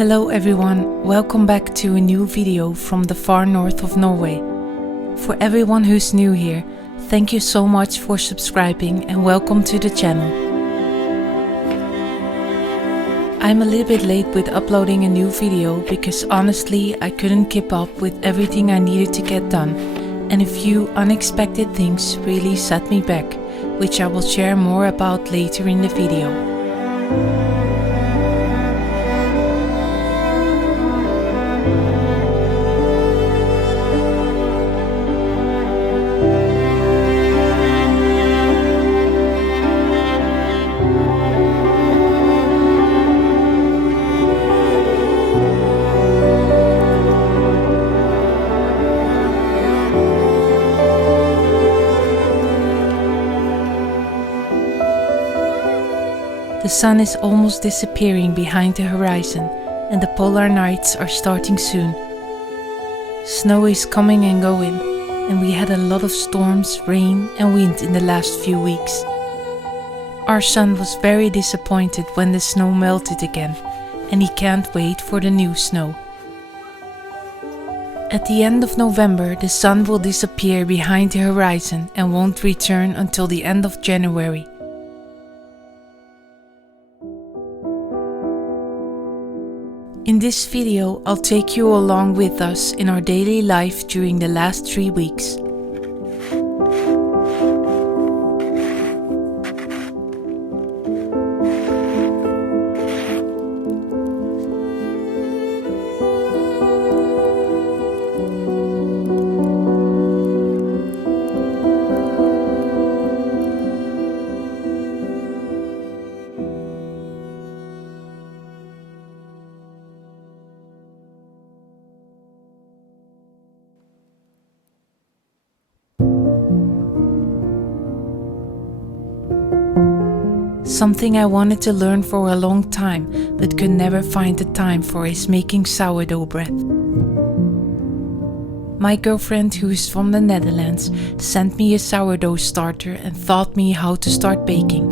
Hello everyone, welcome back to a new video from the far north of Norway. For everyone who's new here, thank you so much for subscribing and welcome to the channel. I'm a little bit late with uploading a new video because honestly I couldn't keep up with everything I needed to get done, and a few unexpected things really set me back, which I will share more about later in the video. The sun is almost disappearing behind the horizon and the polar nights are starting soon. Snow is coming and going, and we had a lot of storms, rain and wind in the last few weeks. Our son was very disappointed when the snow melted again, and he can't wait for the new snow. At the end of November, the sun will disappear behind the horizon and won't return until the end of January. In this video, I'll take you along with us in our daily life during the last 3 weeks. Something I wanted to learn for a long time but could never find the time for is making sourdough bread. My girlfriend, who is from the Netherlands, sent me a sourdough starter and taught me how to start baking.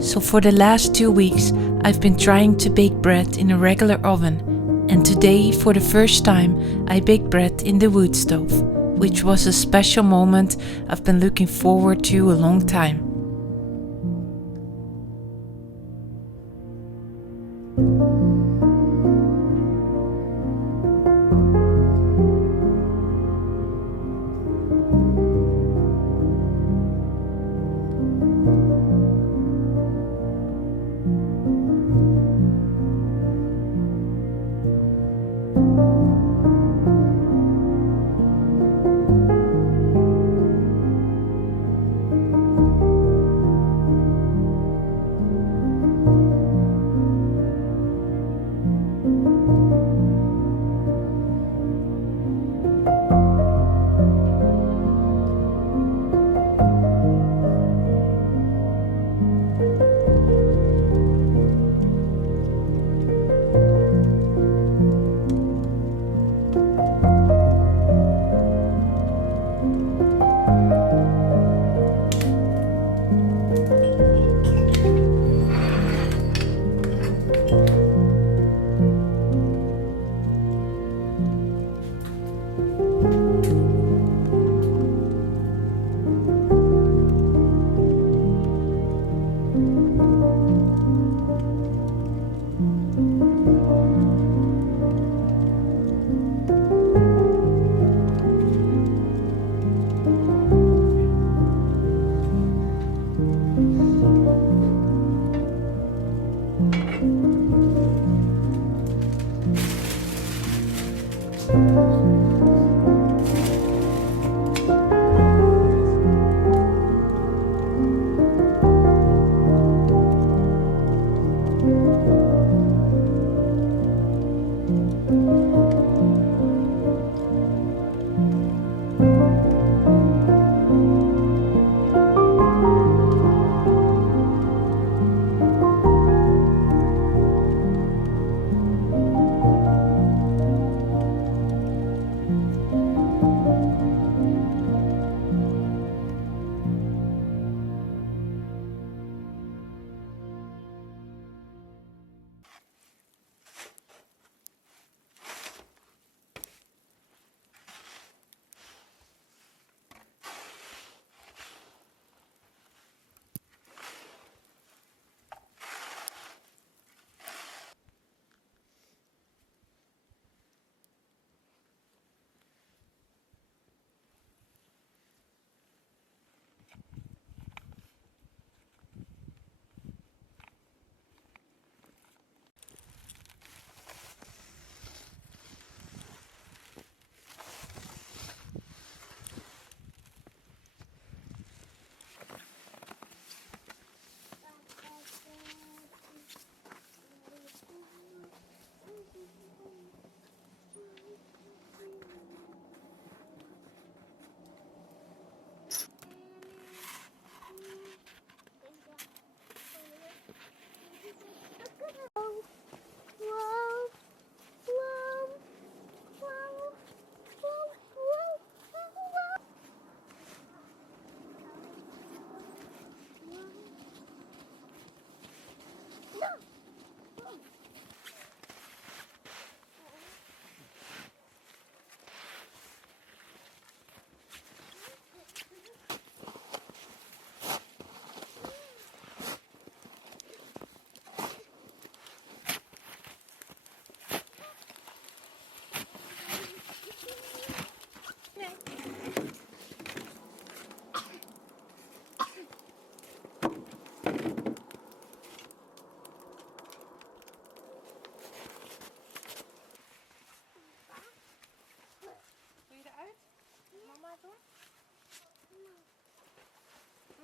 So for the last 2 weeks I've been trying to bake bread in a regular oven, and today for the first time I baked bread in the wood stove, which was a special moment I've been looking forward to a long time.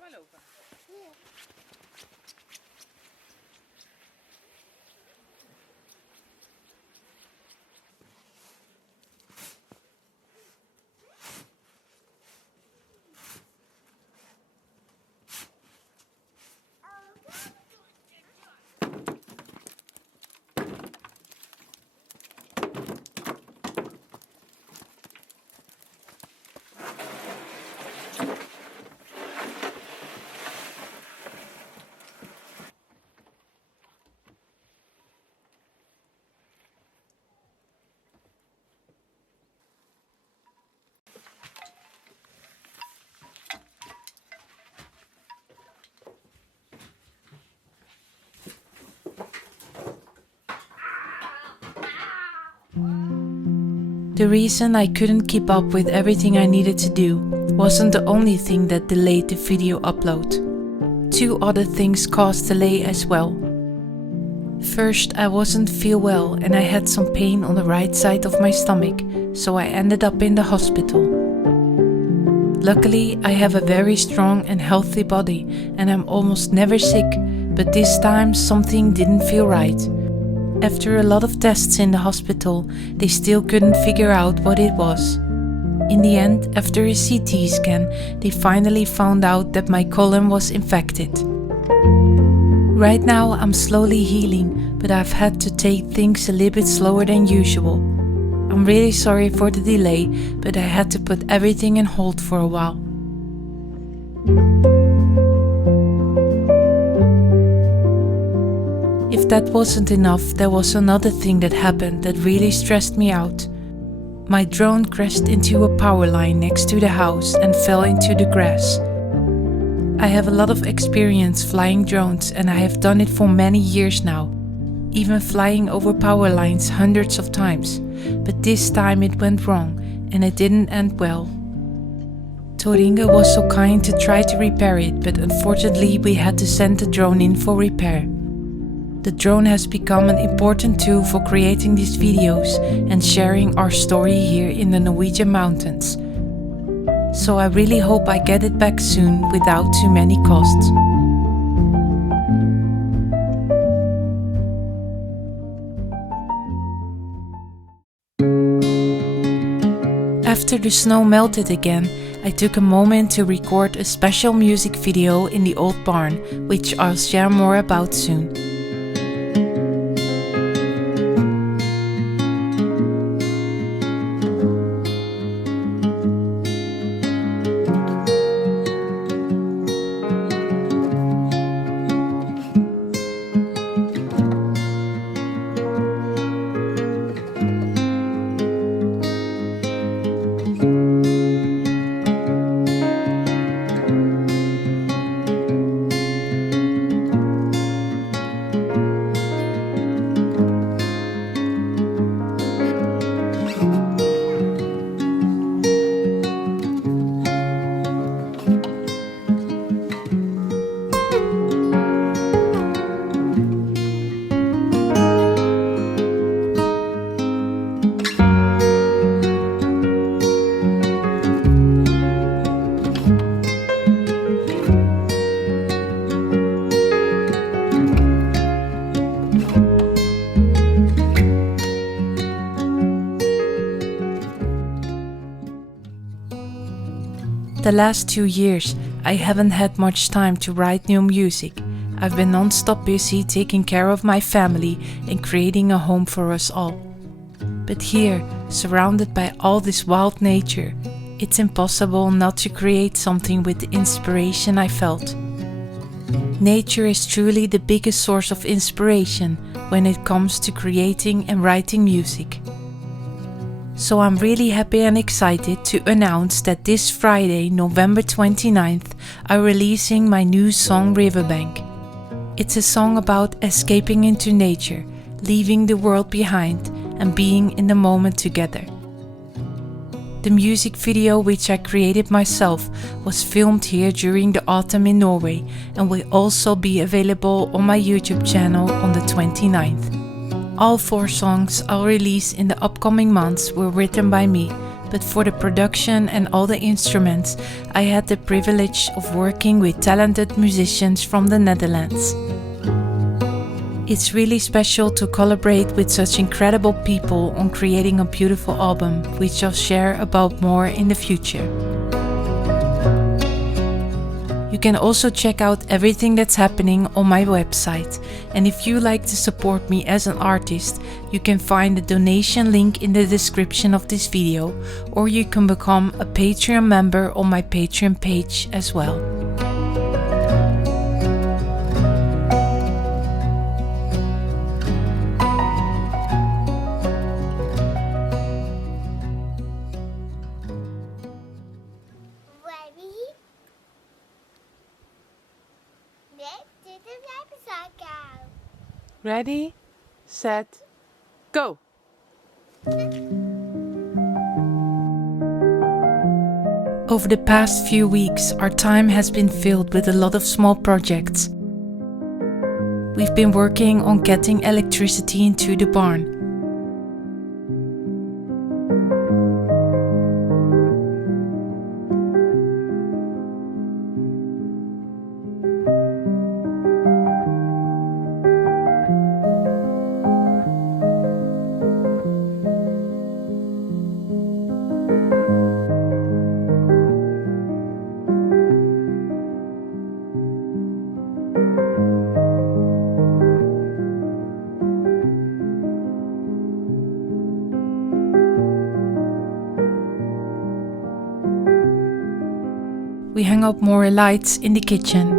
maar lopen. The reason I couldn't keep up with everything I needed to do wasn't the only thing that delayed the video upload. 2 other things caused delay as well. First, I wasn't feel well and I had some pain on the right side of my stomach, so I ended up in the hospital. Luckily, I have a very strong and healthy body and I'm almost never sick, but this time something didn't feel right. After a lot of tests in the hospital, they still couldn't figure out what it was. In the end, after a CT scan, they finally found out that my colon was infected. Right now I'm slowly healing, but I've had to take things a little bit slower than usual. I'm really sorry for the delay, but I had to put everything on hold for a while. If that wasn't enough, there was another thing that happened that really stressed me out. My drone crashed into a power line next to the house and fell into the grass. I have a lot of experience flying drones and I have done it for many years now, even flying over power lines hundreds of times, but this time it went wrong and it didn't end well. Tor-Inge was so kind to try to repair it, but unfortunately we had to send the drone in for repair. The drone has become an important tool for creating these videos and sharing our story here in the Norwegian mountains. So I really hope I get it back soon without too many costs. After the snow melted again, I took a moment to record a special music video in the old barn, which I'll share more about soon. The last 2 years, I haven't had much time to write new music. I've been non-stop busy taking care of my family and creating a home for us all. But here, surrounded by all this wild nature, it's impossible not to create something with the inspiration I felt. Nature is truly the biggest source of inspiration when it comes to creating and writing music. So I'm really happy and excited to announce that this Friday, November 29th, I'm releasing my new song Riverbank. It's a song about escaping into nature, leaving the world behind and being in the moment together. The music video, which I created myself, was filmed here during the autumn in Norway and will also be available on my YouTube channel on the 29th. All 4 songs I'll release in the upcoming months were written by me, but for the production and all the instruments, I had the privilege of working with talented musicians from the Netherlands. It's really special to collaborate with such incredible people on creating a beautiful album, which I'll share about more in the future. You can also check out everything that's happening on my website. And if you like to support me as an artist, you can find the donation link in the description of this video, or you can become a Patreon member on my Patreon page as well. Ready, set, go! Over the past few weeks, our time has been filled with a lot of small projects. We've been working on getting electricity into the barn. We hang up more lights in the kitchen.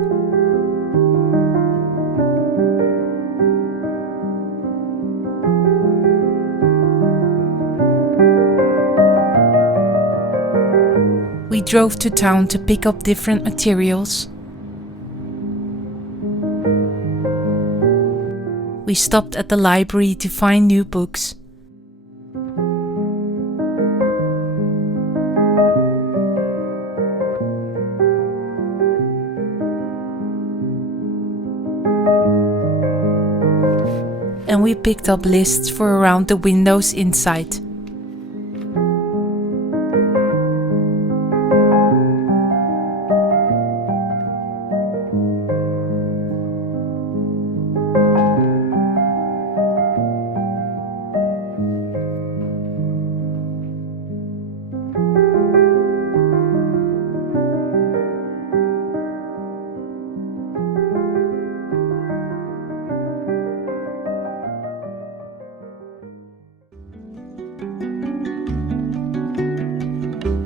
We drove to town to pick up different materials. We stopped at the library to find new books. And we picked up lists for around the windows inside.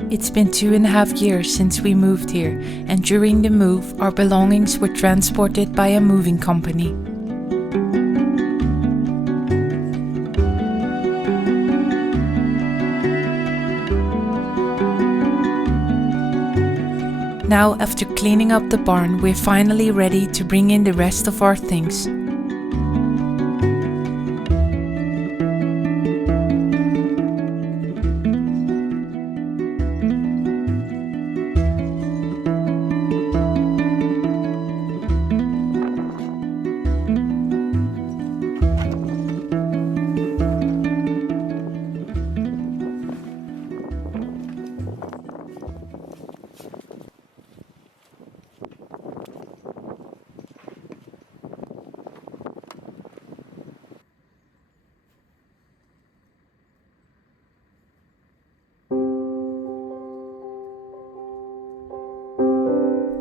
It's been 2.5 years since we moved here, and during the move, our belongings were transported by a moving company. Now, after cleaning up the barn, we're finally ready to bring in the rest of our things.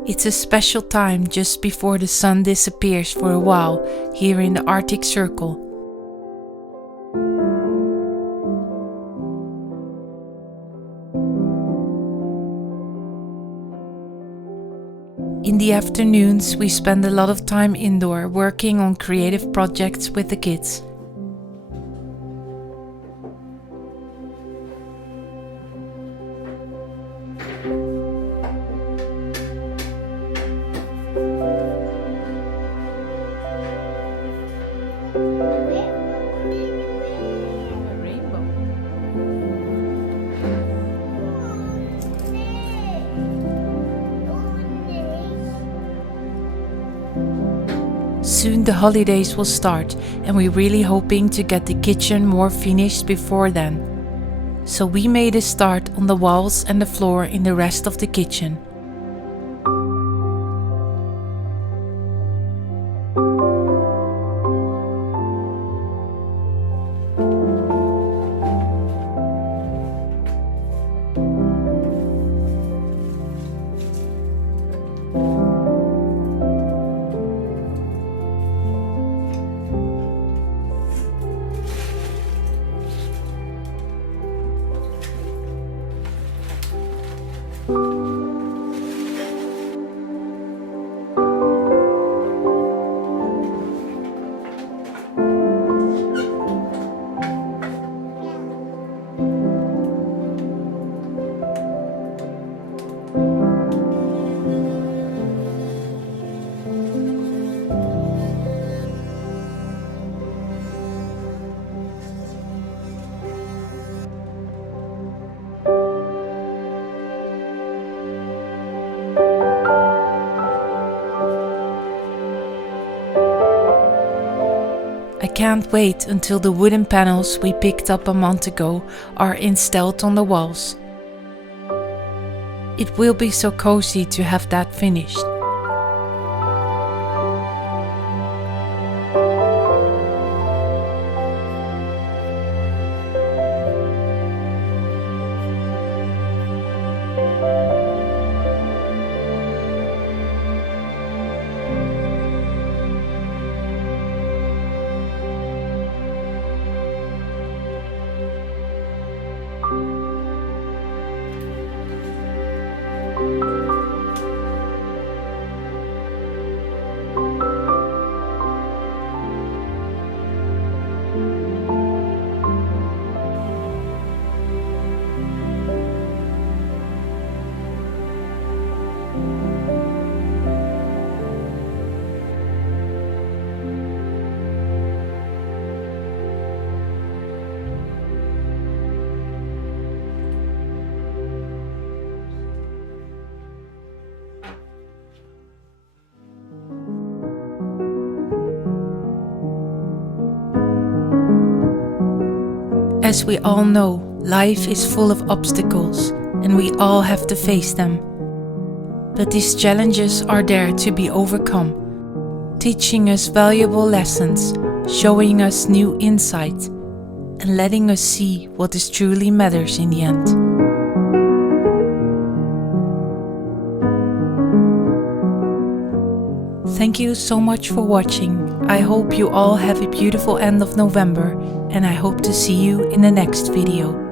It's a special time just before the sun disappears for a while here in the Arctic Circle. In the afternoons, we spend a lot of time indoor working on creative projects with the kids. Soon the holidays will start, and we're really hoping to get the kitchen more finished before then. so we made a start on the walls and the floor in the rest of the kitchen. I can't wait until the wooden panels we picked up a month ago are installed on the walls. It will be so cozy to have that finished. As we all know, life is full of obstacles and we all have to face them. But these challenges are there to be overcome, teaching us valuable lessons, showing us new insight, and letting us see what is truly matters in the end. Thank you so much for watching. I hope you all have a beautiful end of November, and I hope to see you in the next video.